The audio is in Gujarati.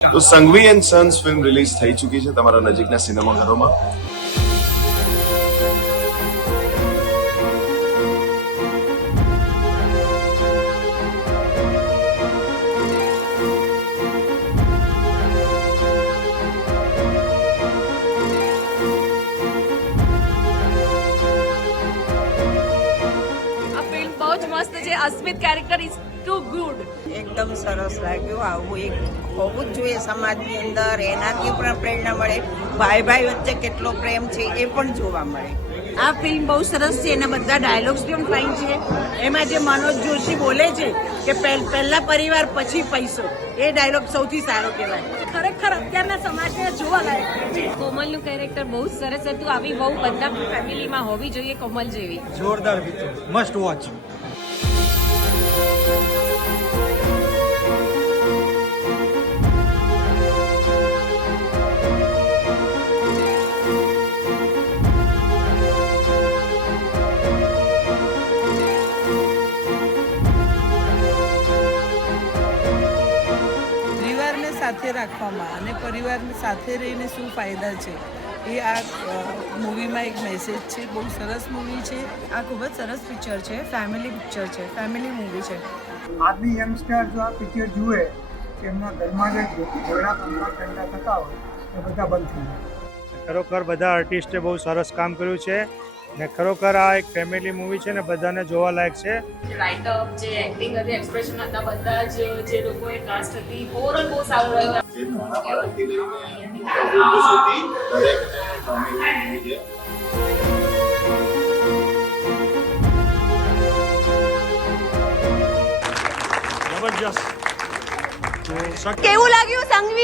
તો Sanghvi and sons film release થઈ ચૂકી છે તમારા નજીકના સિનેમાઘરોમાં. આ ફિલ્મ બહુ જ મસ્ત છે. અસ્મિત કેરેક્ટર ઇઝ ટુ ગુડ. એકદમ સરસ લાગ્યું. આવું એક હોવું જ જોઈએ સમાજની અંદર. એનાથી પણ પ્રેરણા મળે. ભાઈ ભાઈ વચ્ચે કેટલો પ્રેમ છે એ પણ જોવા મળે. આ ફિલ્મ બહુ સરસ છે. એના બધા ડાયલોગ્સ પણ ફાઇન છે. એમાં જે મનોજ જોશી બોલે છે કે પહેલા પરિવાર પછી પૈસો, એ ડાયલોગ સૌથી સારો કહેવાય. ખરેખર અત્યારના સમાજને જોવા લાયક છે. કોમલનું કેરેક્ટર બહુ જ સરસ હતું. આવી બહુ બધા ફેમિલીમાં હોવી જોઈએ કોમલ જેવી. જોરદાર પિક્ચર, મસ્ટ વોચ. પરિવારને સાથે રાખવામાં અને પરિવારને સાથે રહીને શું ફાયદા છે એ આ મૂવીમાં એક મેસેજ છે. બહુ સરસ મૂવી છે. આ ખૂબ જ સરસ પિક્ચર છે. ફેમિલી પિક્ચર છે, ફેમિલી મૂવી છે. આજની યંગસ્ટર જો આ પિક્ચર જુએ કે એમના ઘરમાં જે ઝઘડા કામકાજ ઠંડા થતા હોય એ બધા બંધ થઈ જાય. ખરોખર બધા આર્ટિસ્ટે બહુ સરસ કામ કર્યું છે ને ખરોખર આ એક ફેમિલી મૂવી છે ને બધાને જોવા લાયક છે. રાઇટઅપ, જે એક્ટિંગ હતી, એક્સપ્રેશન હતા, બધા જ જે લોકોએ કાસ્ટ હતી, ઓવરઓલ બહુ સારું રહ્યું. જે નાના બાળકથી લઈને વૃદ્ધ સુધી દરેકને ગમેલી મૂવી છે. જબરજસ્ત. કેવું લાગ્યું સંઘવી?